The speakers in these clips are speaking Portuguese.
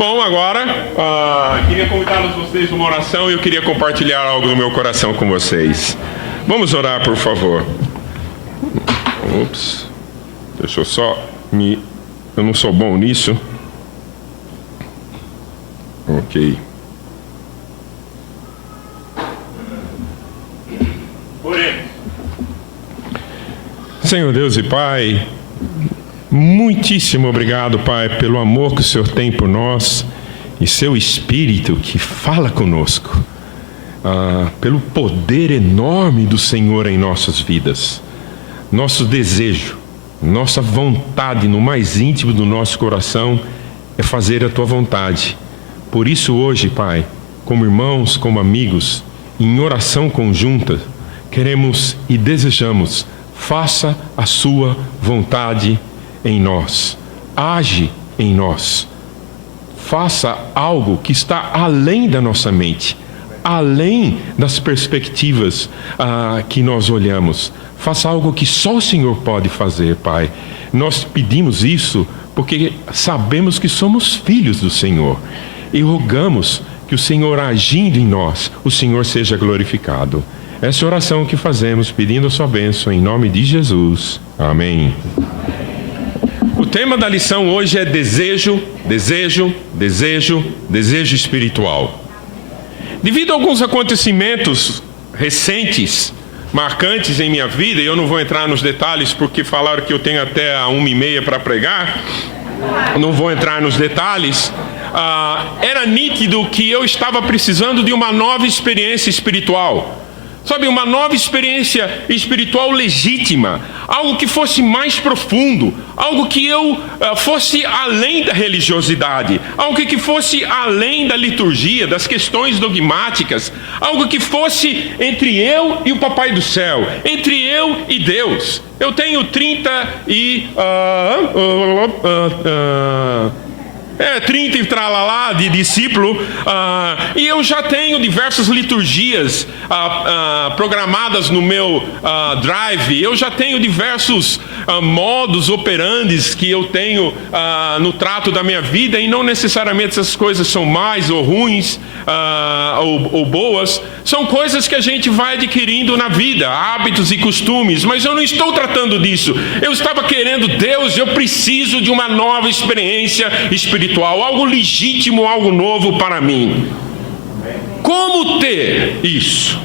Bom, agora queria convidá-los vocês numa oração e eu queria compartilhar algo no meu coração com vocês. Vamos orar, por favor. Deixa eu só eu não sou bom nisso. Ok. Oremos. Senhor Deus e Pai, muitíssimo obrigado, Pai, pelo amor que o Senhor tem por nós e seu Espírito que fala conosco, pelo poder enorme do Senhor em nossas vidas. Nosso desejo, nossa vontade no mais íntimo do nosso coração é fazer a Tua vontade. Por isso hoje, Pai, como irmãos, como amigos, em oração conjunta, queremos e desejamos, faça a Sua vontade em nós, age em nós, faça algo que está além da nossa mente, além das perspectivas que nós olhamos. Faça algo que só o Senhor pode fazer, Pai. Nós pedimos isso porque sabemos que somos filhos do Senhor e rogamos que o Senhor, agindo em nós, o Senhor seja glorificado. Essa oração que fazemos pedindo a sua bênção em nome de Jesus. Amém. O tema da lição hoje é desejo espiritual. Devido a alguns acontecimentos recentes, marcantes em minha vida, e eu não vou entrar nos detalhes porque falaram que eu tenho até 1h30 para pregar, não vou entrar nos detalhes. Era nítido que eu estava precisando de uma nova experiência espiritual. Sabe, uma nova experiência espiritual legítima, algo que fosse mais profundo, algo que eu fosse além da religiosidade, algo que fosse além da liturgia, das questões dogmáticas, algo que fosse entre eu e o Papai do Céu, entre eu e Deus. Eu tenho 30 e tralalá de discípulo, e eu já tenho diversas liturgias programadas no meu drive. Eu já tenho diversos modus operandes que eu tenho no trato da minha vida, e não necessariamente essas coisas são mais ou ruins ou boas. São coisas que a gente vai adquirindo na vida, hábitos e costumes, mas eu não estou tratando disso. Eu estava querendo, Deus, eu preciso de uma nova experiência espiritual, algo legítimo, algo novo para mim. Como ter isso?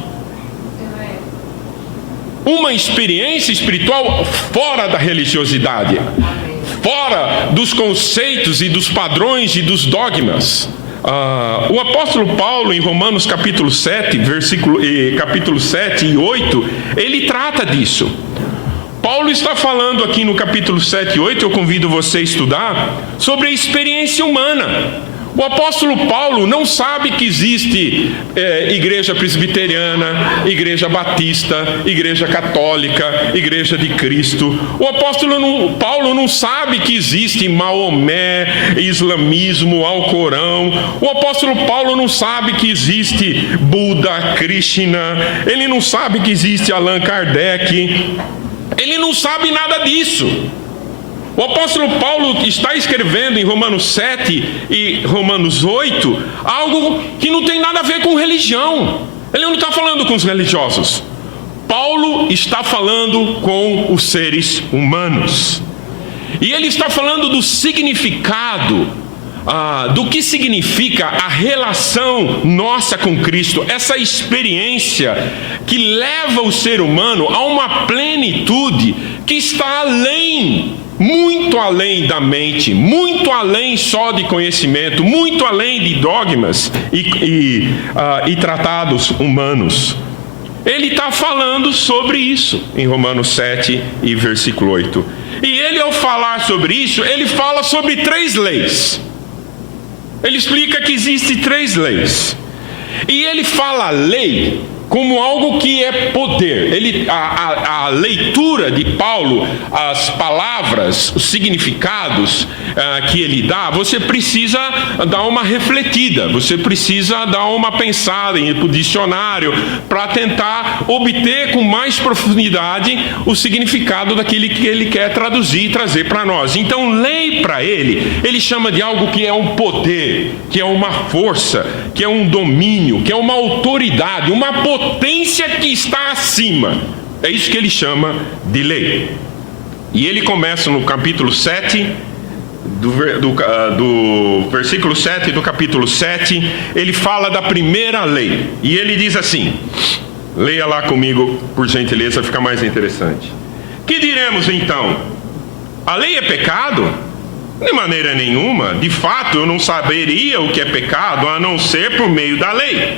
Uma experiência espiritual fora da religiosidade, fora dos conceitos e dos padrões e dos dogmas. O apóstolo Paulo, em Romanos capítulo 7, capítulo 7 e 8, ele trata disso. Paulo está falando aqui no capítulo 7 e 8, eu convido você a estudar, sobre a experiência humana. O apóstolo Paulo não sabe que existe igreja presbiteriana, igreja batista, igreja católica, igreja de Cristo. O apóstolo Paulo não sabe que existe Maomé, islamismo, Alcorão. O apóstolo Paulo não sabe que existe Buda, Krishna. Ele não sabe que existe Allan Kardec. Ele não sabe nada disso. O apóstolo Paulo está escrevendo em Romanos 7 e Romanos 8 algo que não tem nada a ver com religião. Ele não está falando com os religiosos. Paulo está falando com os seres humanos. E ele está falando do significado, do que significa a relação nossa com Cristo, essa experiência que leva o ser humano a uma plenitude que está além, muito além da mente, muito além só de conhecimento, muito além de dogmas e tratados humanos. Ele está falando sobre isso em Romanos 7 e versículo 8. E ele, ao falar sobre isso, ele fala sobre 3 leis. Ele explica que existem 3 leis. E ele fala a lei como algo que é poder. A leitura de Paulo, as palavras, os significados, que ele dá, você precisa dar uma refletida, você precisa dar uma pensada, ir para o dicionário, para tentar obter com mais profundidade o significado daquilo que ele quer traduzir e trazer para nós. Então, lei para ele chama de algo que é um poder, que é uma força, que é um domínio, que é uma autoridade, uma potência que está acima. É isso que ele chama de lei. E ele começa no capítulo 7, do versículo 7 do capítulo 7, ele fala da primeira lei. E ele diz assim, leia lá comigo, por gentileza, fica mais interessante. Que diremos então? A lei é pecado? De maneira nenhuma. De fato, eu não saberia o que é pecado, a não ser por meio da lei.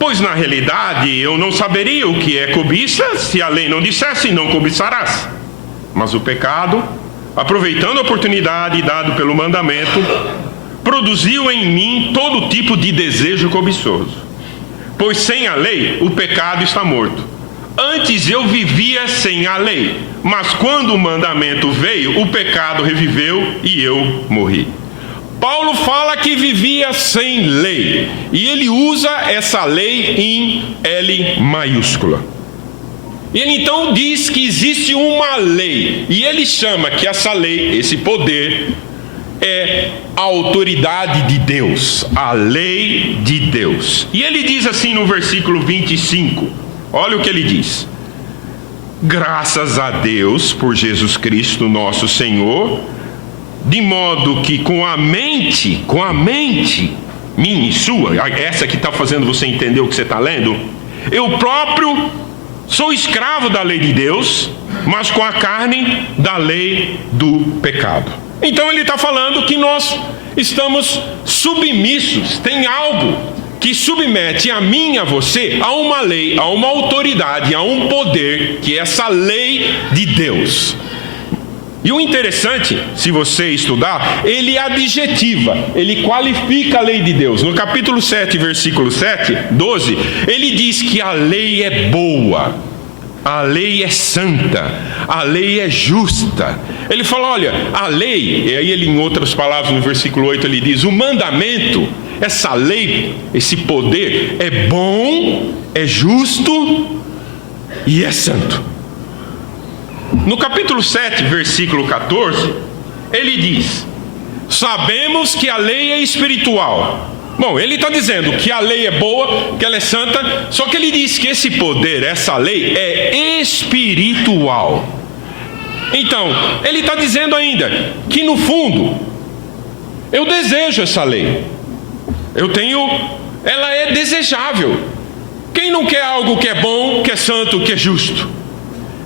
Pois na realidade, eu não saberia o que é cobiça, se a lei não dissesse, não cobiçarás. Mas o pecado, aproveitando a oportunidade dada pelo mandamento, produziu em mim todo tipo de desejo cobiçoso. Pois sem a lei, o pecado está morto. Antes eu vivia sem a lei, mas quando o mandamento veio, o pecado reviveu e eu morri. Paulo fala que vivia sem lei, e ele usa essa lei em L maiúscula. Ele então diz que existe uma lei, e ele chama que essa lei, esse poder, é a autoridade de Deus, a lei de Deus. E ele diz assim no versículo 25, olha o que ele diz: graças a Deus por Jesus Cristo nosso Senhor, de modo que com a mente minha e sua, essa que está fazendo você entender o que você está lendo, eu próprio sou escravo da lei de Deus, mas com a carne da lei do pecado. Então ele está falando que nós estamos submissos, tem algo que submete a mim e a você a uma lei, a uma autoridade, a um poder, que é essa lei de Deus. E o interessante, se você estudar, ele adjetiva, ele qualifica a lei de Deus. No capítulo 7, versículo 12, ele diz que a lei é boa, a lei é santa, a lei é justa. Ele fala, olha, a lei, e aí ele, em outras palavras, no versículo 8, ele diz, o mandamento, essa lei, esse poder é bom, é justo e é santo. No capítulo 7, versículo 14, ele diz, sabemos que a lei é espiritual. Bom, ele está dizendo que a lei é boa, que ela é santa, só que ele diz que esse poder, essa lei é espiritual. Então, ele está dizendo ainda que no fundo, eu desejo essa lei. Ela é desejável. Quem não quer algo que é bom, que é santo, que é justo?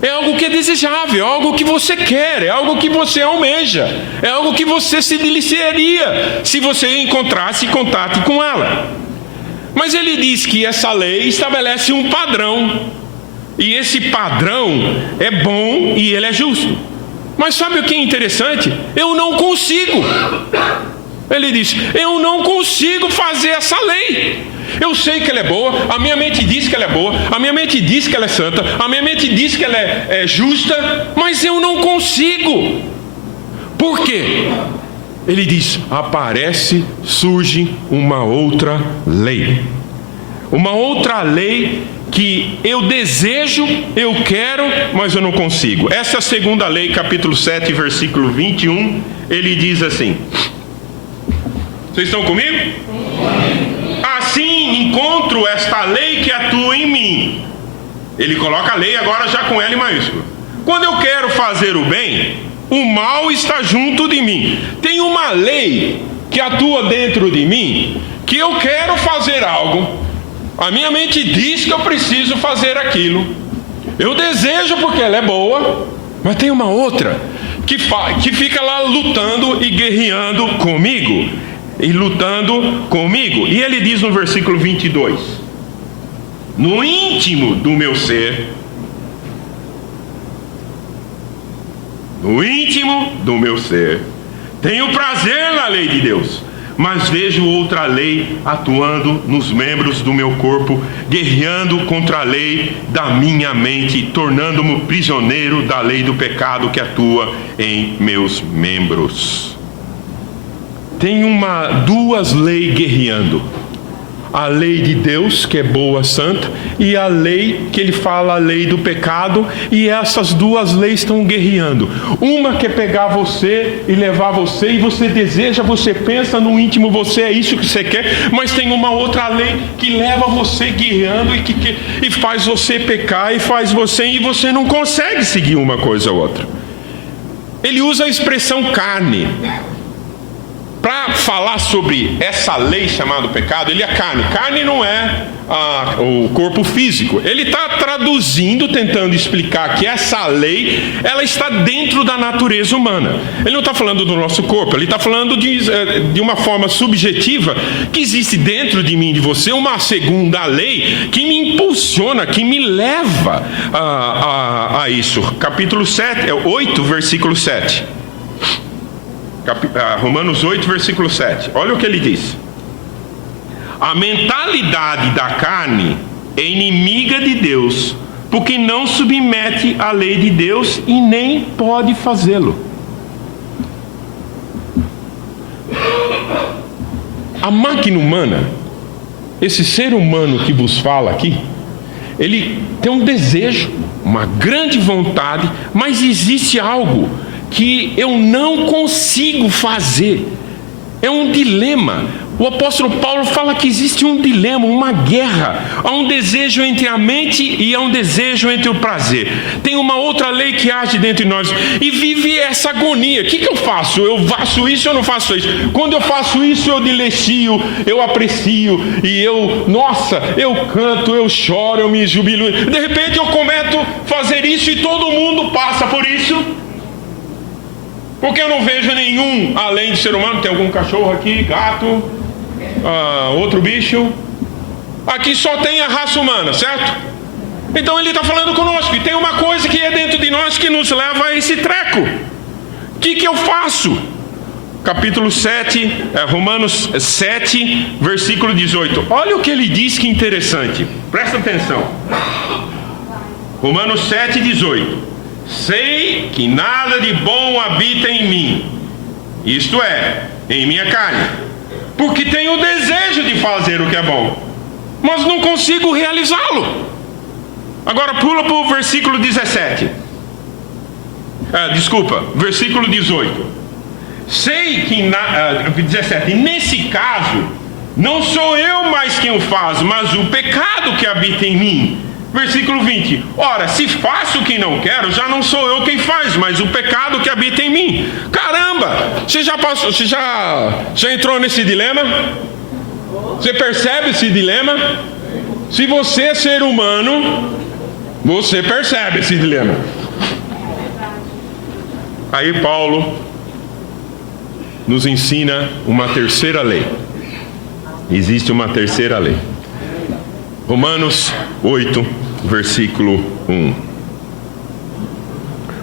É algo que é desejável, é algo que você quer, é algo que você almeja, é algo que você se deliciaria se você encontrasse contato com ela. Mas ele diz que essa lei estabelece um padrão, e esse padrão é bom e ele é justo. Mas sabe o que é interessante? Eu não consigo. Ele diz, eu não consigo fazer essa lei. Eu sei que ela é boa, a minha mente diz que ela é boa, a minha mente diz que ela é santa, a minha mente diz que ela é justa, mas eu não consigo. Por quê? Ele diz, surge uma outra lei. Uma outra lei que eu desejo, eu quero, mas eu não consigo. Essa é a segunda lei, capítulo 7, versículo 21, ele diz assim, vocês estão comigo? Assim encontro esta lei que atua em mim. Ele coloca a lei agora já com L maiúsculo. Quando eu quero fazer o bem, o mal está junto de mim. Tem uma lei que atua dentro de mim, que eu quero fazer algo. A minha mente diz que eu preciso fazer aquilo. Eu desejo porque ela é boa, mas tem uma outra que fica lá lutando e guerreando comigo. E lutando comigo. E ele diz no versículo 22, no íntimo do meu ser, tenho prazer na lei de Deus, mas vejo outra lei atuando nos membros do meu corpo, guerreando contra a lei da minha mente, tornando-me prisioneiro da lei do pecado que atua em meus membros. tem duas leis guerreando. A lei de Deus, que é boa, santa, e a lei que ele fala, a lei do pecado, e essas duas leis estão guerreando. Uma quer pegar você e levar você, e você deseja, você pensa no íntimo, você é isso que você quer, mas tem uma outra lei que leva você guerreando e faz você pecar, e você não consegue seguir uma coisa ou outra. Ele usa a expressão carne para falar sobre essa lei chamada pecado. Ele é carne. Carne não é o corpo físico. Ele está traduzindo, tentando explicar que essa lei, ela está dentro da natureza humana. Ele não está falando do nosso corpo, ele está falando de uma forma subjetiva, que existe dentro de mim e de você uma segunda lei que me impulsiona, que me leva a isso. Capítulo 8, versículo 7. Romanos 8, versículo 7. Olha o que ele diz: a mentalidade da carne é inimiga de Deus, porque não submete à lei de Deus e nem pode fazê-lo. A máquina humana, esse ser humano que vos fala aqui, ele tem um desejo, uma grande vontade, mas existe algo que eu não consigo fazer. É um dilema. O apóstolo Paulo fala que existe um dilema, uma guerra. Há um desejo entre a mente e há um desejo entre o prazer. Tem uma outra lei que age dentro de nós e vive essa agonia. O que eu faço? Eu faço isso ou não faço isso? Quando eu faço isso, eu delicio, eu aprecio e eu canto, eu choro, eu me jubilo. De repente eu cometo a fazer isso e todo mundo passa por isso. Porque eu não vejo nenhum além de ser humano. Tem algum cachorro aqui, gato, outro bicho. Aqui só tem a raça humana, certo? Então ele está falando conosco. E tem uma coisa que é dentro de nós que nos leva a esse treco. O que eu faço? Capítulo 7, Romanos 7, versículo 18. Olha o que ele diz, que interessante. Presta atenção. Romanos 7, 18. Sei que nada de bom habita em mim, isto é, em minha carne, porque tenho o desejo de fazer o que é bom, mas não consigo realizá-lo. Agora pula para o versículo 17. Versículo 18. Sei que 17. Nesse caso, não sou eu mais quem o faz, mas o pecado que habita em mim. Versículo 20. Ora, se faço o que não quero, já não sou eu quem faz, mas o pecado que habita em mim. Caramba! Você já entrou nesse dilema? Você percebe esse dilema? Se você é ser humano, você percebe esse dilema. Aí Paulo nos ensina uma terceira lei. Existe uma terceira lei. Romanos 8, versículo 1.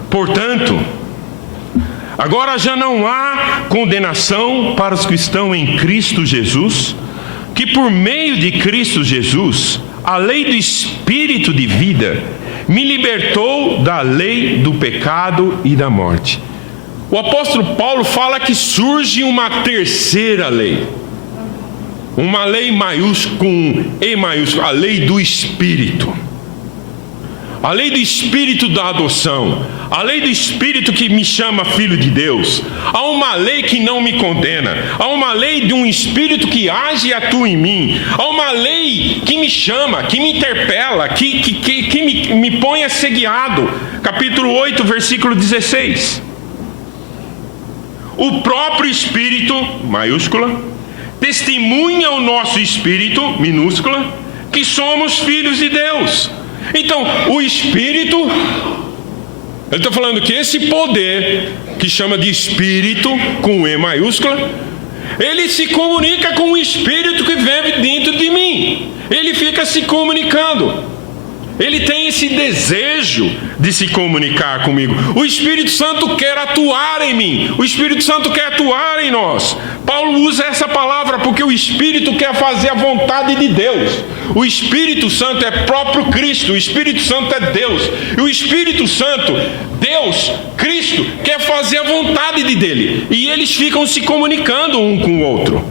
Portanto, agora já não há condenação para os que estão em Cristo Jesus, que por meio de Cristo Jesus, a lei do Espírito de vida me libertou da lei do pecado e da morte. O apóstolo Paulo fala que surge uma terceira lei. Uma lei maiúscula, com E maiúsculo, a lei do Espírito. A lei do Espírito da adoção. A lei do Espírito que me chama filho de Deus. Há uma lei que não me condena. Há uma lei de um Espírito que age e atua em mim. Há uma lei que me chama, que me interpela, que me põe a ser guiado. Capítulo 8, versículo 16. O próprio Espírito, maiúscula, testemunha o nosso espírito, minúscula, que somos filhos de Deus. Então, o Espírito, ele está falando que esse poder, que chama de Espírito, com E maiúscula, ele se comunica com o Espírito que vive dentro de mim. Ele fica se comunicando. Ele tem esse desejo de se comunicar comigo. O Espírito Santo quer atuar em mim. O Espírito Santo quer atuar em nós. Paulo usa essa palavra porque o Espírito quer fazer a vontade de Deus. O Espírito Santo é próprio Cristo, o Espírito Santo é Deus. E o Espírito Santo, Deus, Cristo, quer fazer a vontade dele. E eles ficam se comunicando um com o outro.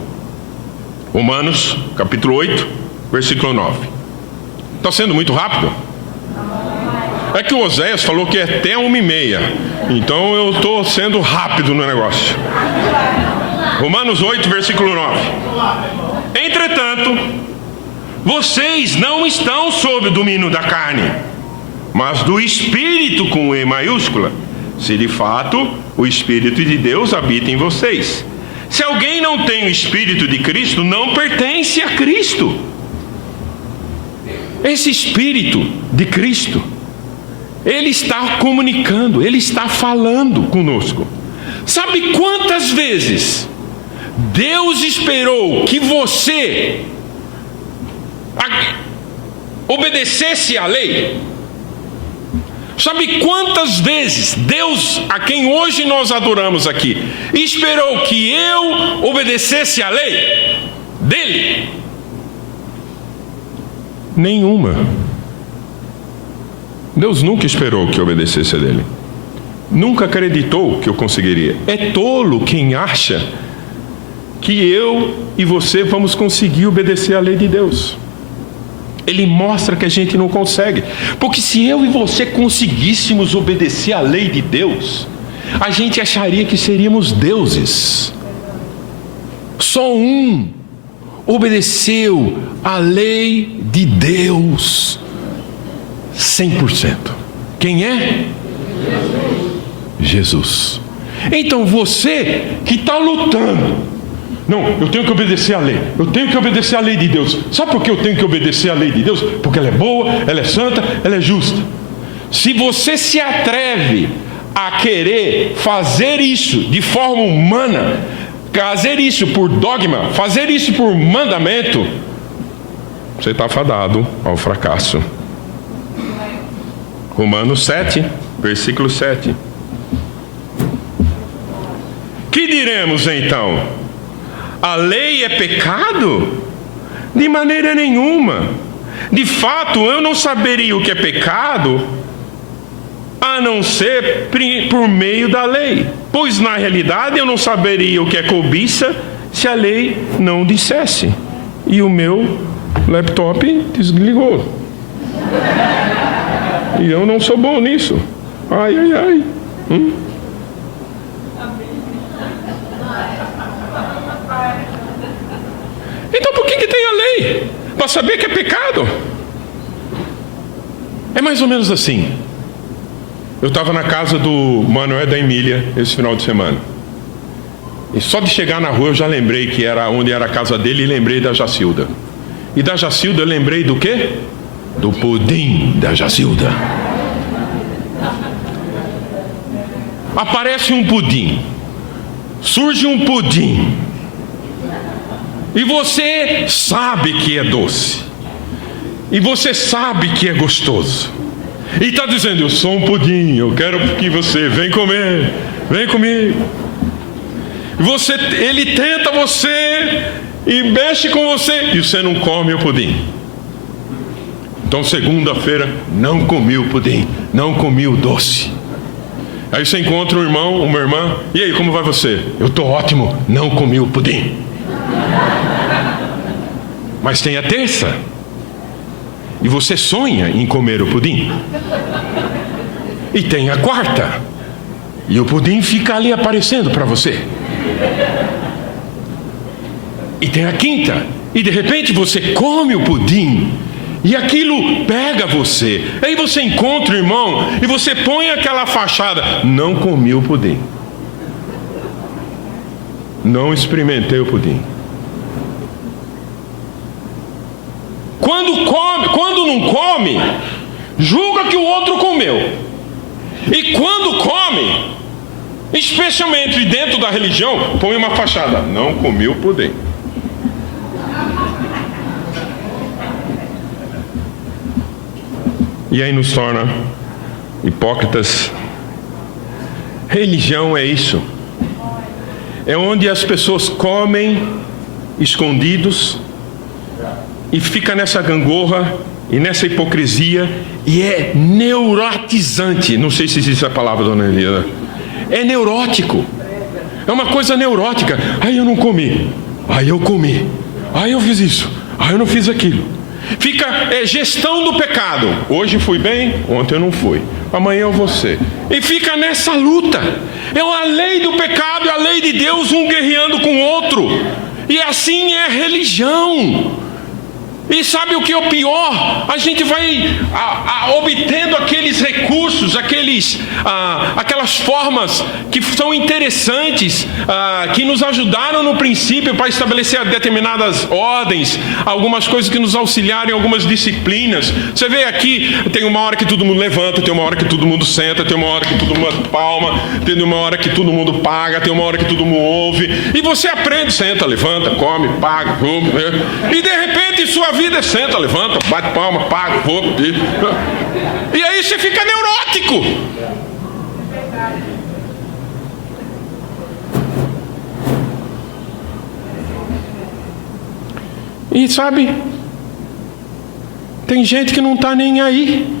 Romanos, capítulo 8, versículo 9. Está sendo muito rápido? É que o Oséias falou que é até 1h30. Então eu estou sendo rápido no negócio. Romanos 8, versículo 9. Entretanto, vocês não estão sob o domínio da carne, mas do Espírito com E maiúscula, se de fato o Espírito de Deus habita em vocês. Se alguém não tem o Espírito de Cristo, não pertence a Cristo. Esse Espírito de Cristo, Ele está comunicando, Ele está falando conosco. Sabe quantas vezes Deus esperou que você obedecesse à lei? Sabe quantas vezes Deus, a quem hoje nós adoramos aqui, esperou que eu obedecesse à lei dele? Nenhuma. Deus nunca esperou que eu obedecesse a dele. Nunca acreditou que eu conseguiria. É tolo quem acha que eu e você vamos conseguir obedecer à lei de Deus. Ele mostra que a gente não consegue. Porque se eu e você conseguíssemos obedecer à lei de Deus, a gente acharia que seríamos deuses. Só um obedeceu à lei de Deus 100%. Quem é? Jesus. Então você que está lutando, não, eu tenho que obedecer à lei, eu tenho que obedecer à lei de Deus. Sabe por que eu tenho que obedecer à lei de Deus? Porque ela é boa, ela é santa, ela é justa. Se você se atreve a querer fazer isso de forma humana, fazer isso por dogma, fazer isso por mandamento, você está fadado ao fracasso. Romanos 7, versículo 7. Que diremos então? A lei é pecado? De maneira nenhuma. De fato, eu não saberia o que é pecado, a não ser por meio da lei. Pois na realidade eu não saberia o que é cobiça se a lei não dissesse. E o meu laptop desligou. E eu não sou bom nisso. Ai, ai, ai. Então por que tem a lei? Para saber que é pecado. É mais ou menos assim. Eu estava na casa do Manuel da Emília esse final de semana. E só de chegar na rua eu já lembrei que era onde era a casa dele e lembrei da Jacilda. E da Jacilda eu lembrei do quê? Do pudim da Jacilda. Aparece um pudim. Surge um pudim. E você sabe que é doce. E você sabe que é gostoso. E está dizendo, eu sou um pudim, eu quero que você vem comer, vem comigo. Ele tenta você e mexe com você e você não come o pudim. Então segunda-feira não comi o pudim, não comi o doce. Aí você encontra um irmão, uma irmã, e aí, como vai você? Eu estou ótimo, não comi o pudim. Mas tem a terça, e você sonha em comer o pudim. E tem a quarta, e o pudim fica ali aparecendo para você. E tem a quinta, e de repente você come o pudim, e aquilo pega você. Aí você encontra o irmão, e você põe aquela fachada, não comi o pudim. Não experimentei o pudim. Quando não come, julga que o outro comeu. E quando come, especialmente dentro da religião, põe uma fachada, não comi o pudim. E aí nos torna hipócritas. Religião é isso. é onde as pessoas comem escondidos e fica nessa gangorra e nessa hipocrisia, e é neurotizante. Não sei se existe a palavra, dona Elida. É neurótico. É uma coisa neurótica. Aí eu não comi, aí eu comi, aí eu fiz isso, aí eu não fiz aquilo. Fica gestão do pecado. Hoje fui bem, ontem eu não fui, amanhã eu vou ser. E fica nessa luta. É a lei do pecado e a lei de Deus, um guerreando com o outro. E assim é a religião. E sabe o que é o pior? A gente vai obtendo aqueles recursos, aquelas formas que são interessantes, que nos ajudaram no princípio para estabelecer determinadas ordens, algumas coisas que nos auxiliaram em algumas disciplinas. Você vê aqui, tem uma hora que todo mundo levanta, tem uma hora que todo mundo senta, tem uma hora que todo mundo palma, tem uma hora que todo mundo paga, tem uma hora que todo mundo ouve. E você aprende, senta, levanta, come, paga, e de repente sua vida senta, levanta, bate palma, paga, e aí você fica neurótico. E sabe, tem gente que não está nem aí.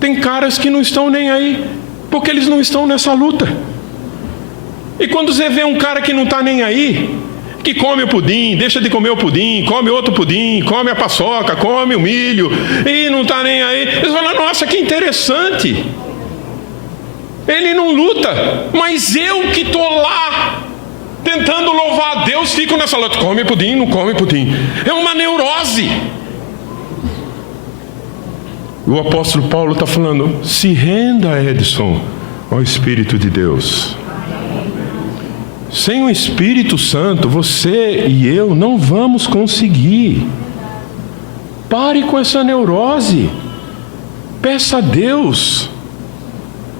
Tem caras que não estão nem aí, porque eles não estão nessa luta. E quando você vê um cara que não está nem aí, que come o pudim, deixa de comer o pudim, come outro pudim, come a paçoca, come o milho, e não está nem aí, eles falam, nossa, que interessante. Ele não luta, mas eu que estou lá, tentando louvar a Deus, fico nessa luta, come pudim, não come pudim. É uma neurose. O apóstolo Paulo está falando, se renda, Edson, ao Espírito de Deus. Sem o Espírito Santo, você e eu não vamos conseguir. Pare com essa neurose. Peça a Deus.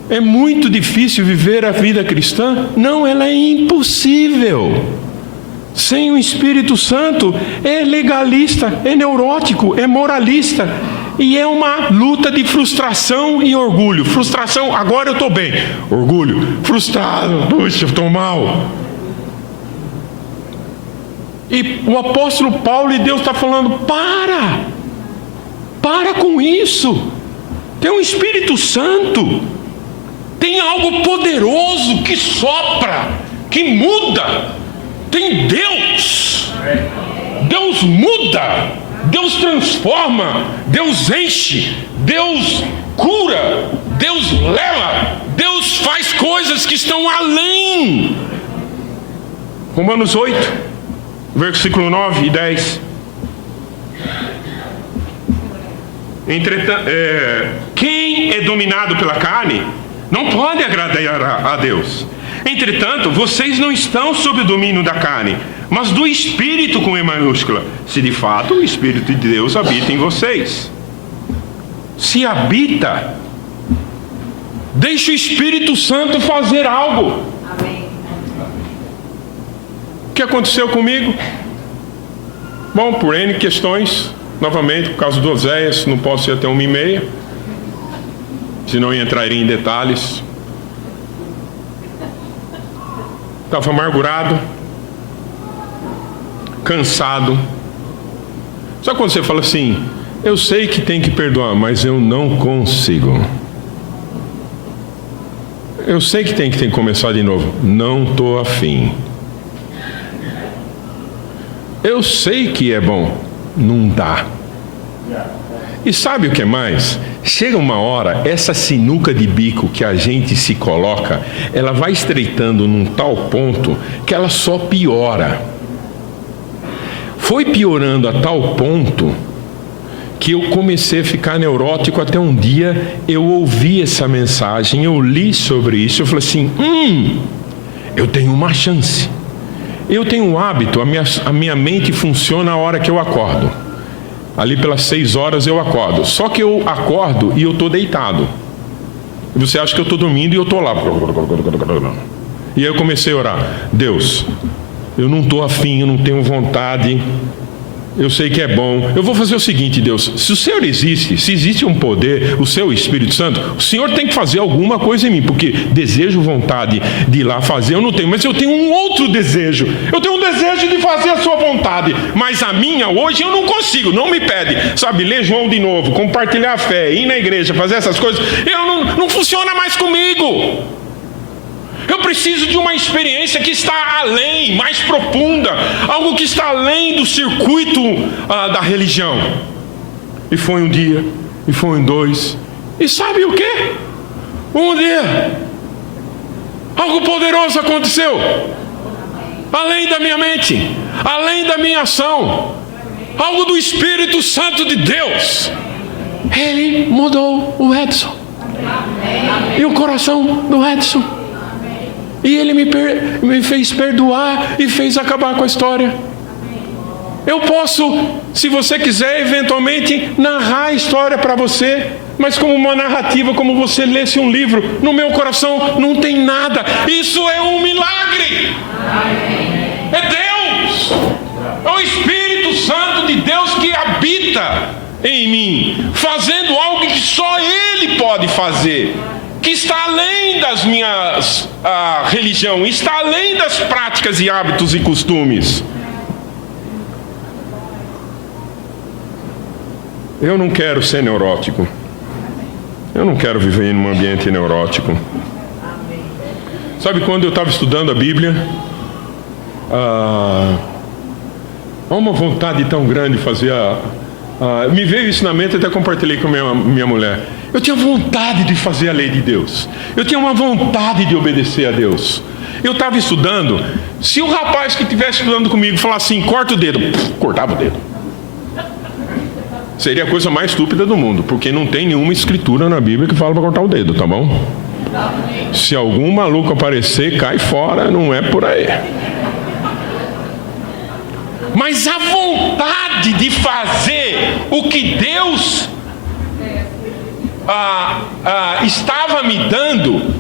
É muito difícil viver a vida cristã? Não, ela é impossível. Sem o Espírito Santo, é legalista, é neurótico, é moralista. E é uma luta de frustração e orgulho. Frustração, agora eu estou bem. Orgulho, frustrado, puxa, eu estou mal. E o apóstolo Paulo e Deus está falando, para com isso. Tem um Espírito Santo, tem algo poderoso que sopra, que muda. Tem Deus. Deus muda, Deus transforma, Deus enche, Deus cura, Deus leva, Deus faz coisas que estão além. Romanos 8, versículo 9 e 10. Entretanto, quem é dominado pela carne não pode agradar a Deus. Entretanto, vocês não estão sob o domínio da carne, mas do Espírito com E maiúscula, se de fato o Espírito de Deus habita em vocês. Se habita, deixa o Espírito Santo fazer algo. O que aconteceu comigo? Bom, por N questões, novamente, por causa do Oséias, não posso ir até 1h30, senão eu entraria em detalhes. Estava amargurado, cansado. Sabe quando você fala assim, eu sei que tem que perdoar, mas eu não consigo. Eu sei que tem que começar de novo, não estou afim. Eu sei que é bom, não dá. E sabe o que mais? Chega uma hora, essa sinuca de bico que a gente se coloca, ela vai estreitando num tal ponto que ela só piora. Foi piorando a tal ponto que eu comecei a ficar neurótico até um dia eu ouvi essa mensagem, eu li sobre isso, eu falei assim, eu tenho uma chance. Eu tenho um hábito, a minha mente funciona a hora que eu acordo. Ali pelas 6 horas eu acordo. Só que eu acordo e eu estou deitado. E você acha que eu estou dormindo e eu estou lá. E aí eu comecei a orar. Deus, eu não estou afim, eu não tenho vontade. eu sei que é bom. Eu vou fazer o seguinte, Deus, se o Senhor existe, se existe um poder, o seu Espírito Santo, o Senhor tem que fazer alguma coisa em mim, porque desejo, vontade de ir lá fazer, eu não tenho, mas eu tenho um outro desejo. Eu tenho um desejo de fazer a sua vontade, mas a minha hoje eu não consigo, não me pede. Sabe, ler João de novo, compartilhar a fé, ir na igreja, fazer essas coisas, não funciona mais comigo. Eu preciso de uma experiência que está além, mais profunda, algo que está além do circuito da religião. E foi um dia, e foi dois, e sabe o quê? Um dia, algo poderoso aconteceu, além da minha mente, além da minha ação, algo do Espírito Santo de Deus. Ele mudou o Edson, e o coração do Edson. E ele me fez perdoar e fez acabar com a história. Eu posso, se você quiser, eventualmente narrar a história para você, mas como uma narrativa, como você lesse um livro. No meu coração não tem nada. Isso é um milagre. É Deus. É o Espírito Santo de Deus que habita em mim, fazendo algo que só Ele pode fazer, que está além das minhas religião, está além das práticas e hábitos e costumes. Eu não quero ser neurótico. Eu não quero viver em um ambiente neurótico. Sabe, quando eu estava estudando a Bíblia, há uma vontade tão grande de fazer me veio isso na mente, até compartilhei com minha mulher. Eu tinha vontade de fazer a lei de Deus. Eu tinha uma vontade de obedecer a Deus. Eu estava estudando. Se o rapaz que estivesse estudando comigo falasse assim, corta o dedo, cortava o dedo. Seria a coisa mais estúpida do mundo, porque não tem nenhuma escritura na Bíblia que fala para cortar o dedo, tá bom? Se algum maluco aparecer, cai fora, não é por aí. Mas a vontade de fazer o que Deus estava me dando,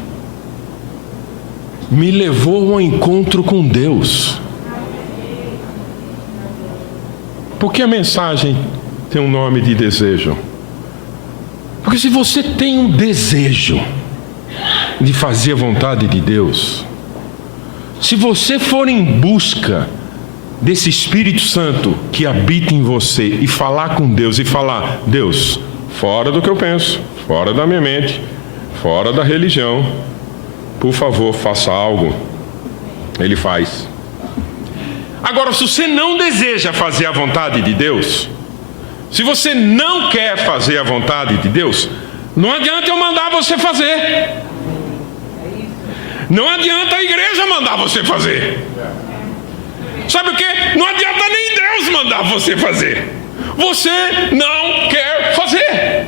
me levou ao encontro com Deus. Por que a mensagem tem um nome de desejo? Porque se você tem um desejo de fazer a vontade de Deus, se você for em busca desse Espírito Santo que habita em você e falar com Deus e falar, Deus, fora do que eu penso, fora da minha mente, fora da religião, por favor, faça algo. Ele faz. Agora, se você não deseja fazer a vontade de Deus, se você não quer fazer a vontade de Deus, não adianta eu mandar você fazer. Não adianta a igreja mandar você fazer. Sabe o que? Não adianta nem Deus mandar você fazer. Você não quer fazer.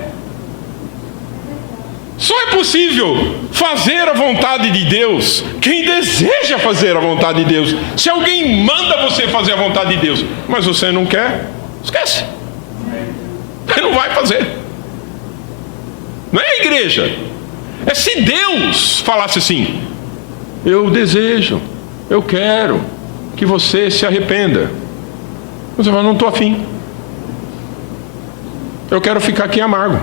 Só é possível fazer a vontade de Deus quem deseja fazer a vontade de Deus. Se alguém manda você fazer a vontade de Deus, mas você não quer, esquece. Você não vai fazer. Não é a igreja. É se Deus falasse assim, eu desejo, eu quero que você se arrependa. Você fala, não estou afim. Eu quero ficar aqui amargo.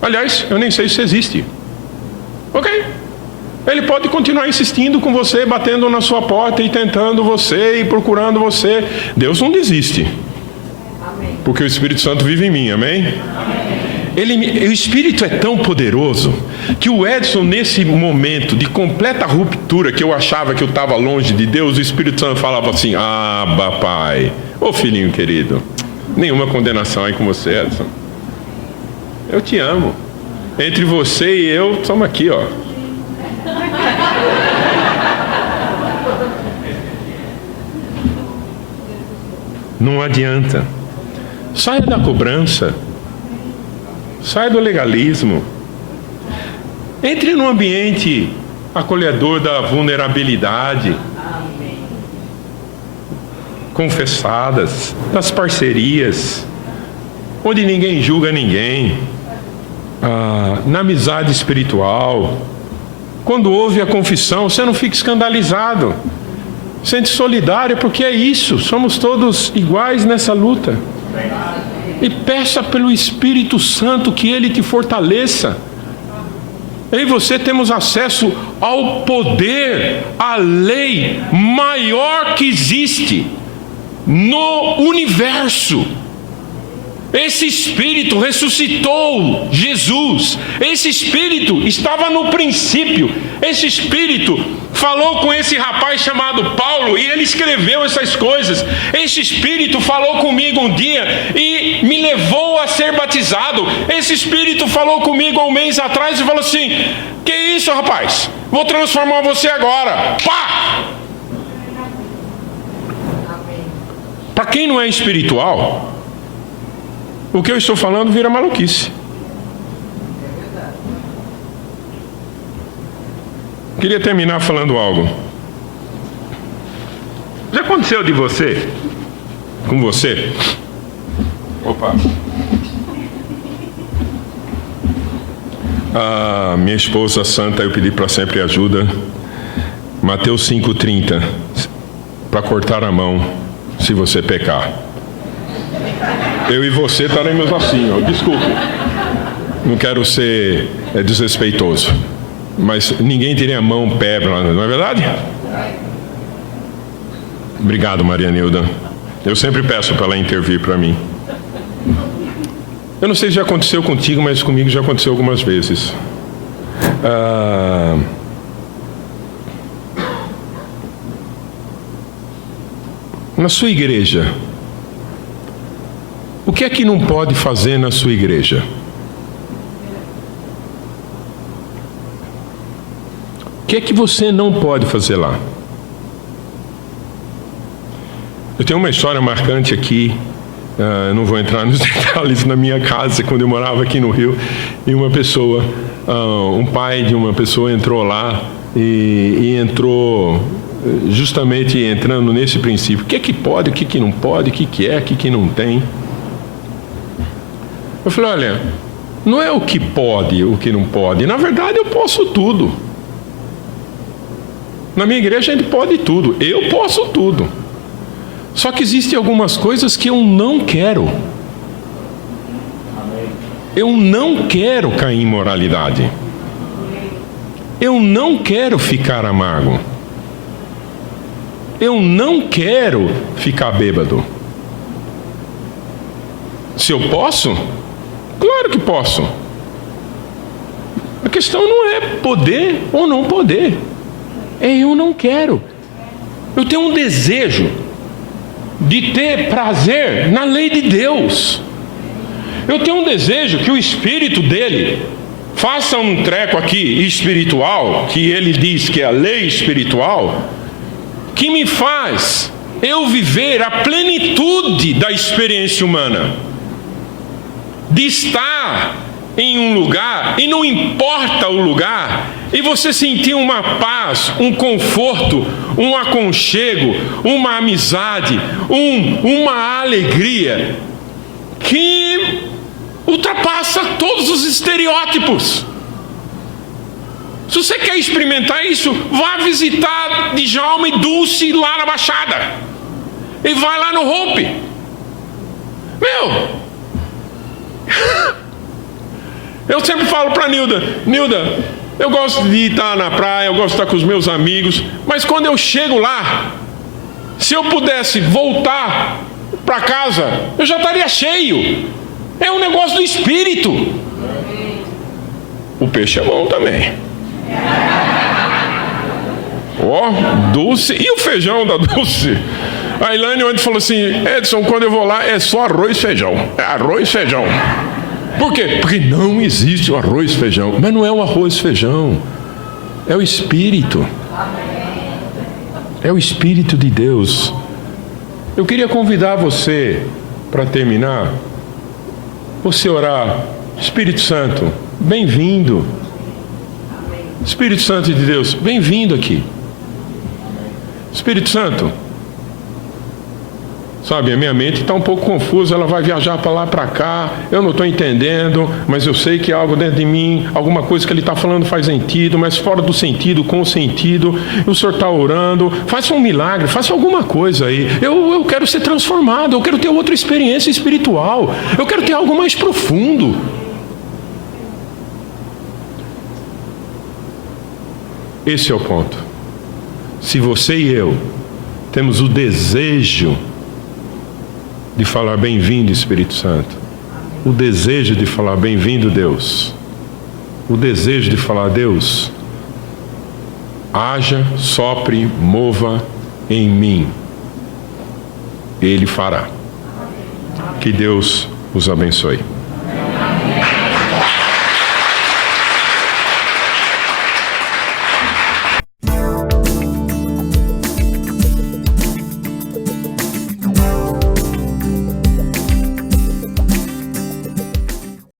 Aliás, eu nem sei se existe. Ok. Ele pode continuar insistindo com você, batendo na sua porta e tentando você e procurando você. Deus não desiste. Amém. Porque o Espírito Santo vive em mim, amém? O Espírito é tão poderoso que o Edson, nesse momento de completa ruptura, que eu achava que eu estava longe de Deus, o Espírito Santo falava assim, papai, ô filhinho querido, nenhuma condenação aí com você, Edson. Eu te amo. Entre você e eu, estamos aqui, ó. Não adianta. Saia da cobrança. Saia do legalismo. Entre no ambiente acolhedor da vulnerabilidade. Confessadas, das parcerias, onde ninguém julga ninguém. Na amizade espiritual. Quando houve a confissão, você não fica escandalizado. Sente solidária, porque é isso. Somos todos iguais nessa luta. E peça pelo Espírito Santo que Ele te fortaleça. Eu e você temos acesso ao poder, à lei maior que existe no universo. Esse Espírito ressuscitou Jesus. Esse Espírito estava no princípio. Esse Espírito falou com esse rapaz chamado Paulo e ele escreveu essas coisas. Esse Espírito falou comigo um dia e me levou a ser batizado. Esse Espírito falou comigo há um mês atrás e falou assim: que isso, rapaz? Vou transformar você agora. Pá! Para quem não é espiritual, o que eu estou falando vira maluquice. Queria terminar falando algo. Já aconteceu de você? Com você? Opa. Minha esposa santa, eu pedi para sempre ajuda. Mateus 5,30. Para cortar a mão, se você pecar. Eu e você estaremos assim, ó. Desculpe. Não quero ser desrespeitoso. Mas ninguém teria a mão, pé, não é verdade? Obrigado, Maria Nilda. Eu sempre peço para ela intervir para mim. Eu não sei se já aconteceu contigo, mas comigo já aconteceu algumas vezes. Na sua igreja, o que é que não pode fazer na sua igreja? O que é que você não pode fazer lá? Eu tenho uma história marcante aqui, não vou entrar nos detalhes, na minha casa, quando eu morava aqui no Rio, e uma pessoa, um pai de uma pessoa entrou lá e entrou justamente entrando nesse princípio. O que é que pode, o que é que não pode, o que é, o que não tem. Eu falei, olha, não é o que pode, o que não pode. Na verdade, eu posso tudo. Na minha igreja a gente pode tudo. Eu posso tudo. Só que existem algumas coisas que eu não quero. Eu não quero cair em imoralidade. Eu não quero ficar amargo. Eu não quero ficar bêbado. Se eu posso? Claro que posso. A questão não é poder ou não poder. É eu não quero. Eu tenho um desejo de ter prazer na lei de Deus. Eu tenho um desejo que o Espírito dele faça um treco aqui espiritual, que ele diz que é a lei espiritual, que me faz eu viver a plenitude da experiência humana, de estar em um lugar, e não importa o lugar, e você sentir uma paz, um conforto, um aconchego, uma amizade, uma alegria que ultrapassa todos os estereótipos. Se você quer experimentar isso, vá visitar Djalma e Dulce lá na Baixada, e vai lá no Hope. Eu sempre falo para Nilda, eu gosto de estar na praia, eu gosto de estar com os meus amigos, mas quando eu chego lá, se eu pudesse voltar para casa, eu já estaria cheio. É um negócio do Espírito. O peixe é bom também. Dulce. E o feijão da Dulce? A Ilane ontem falou assim, Edson, quando eu vou lá é só arroz e feijão. É arroz e feijão. Por quê? Porque não existe o arroz e feijão. Mas não é o arroz e feijão. É o Espírito. É o Espírito de Deus. Eu queria convidar você, para terminar, você orar. Espírito Santo, bem-vindo. Espírito Santo de Deus, bem-vindo aqui. Espírito Santo, Sabe, a minha mente está um pouco confusa, ela vai viajar para lá, para cá, eu não estou entendendo, mas eu sei que algo dentro de mim, alguma coisa que ele está falando faz sentido, mas fora do sentido, com o sentido, o Senhor está orando, faça um milagre, faça alguma coisa aí. Eu quero ser transformado, eu quero ter outra experiência espiritual, eu quero ter algo mais profundo. Esse é o ponto. Se você e eu temos o desejo de falar bem-vindo, Espírito Santo, o desejo de falar bem-vindo, Deus, o desejo de falar, Deus, haja, sopre, mova em mim, Ele fará. Que Deus os abençoe.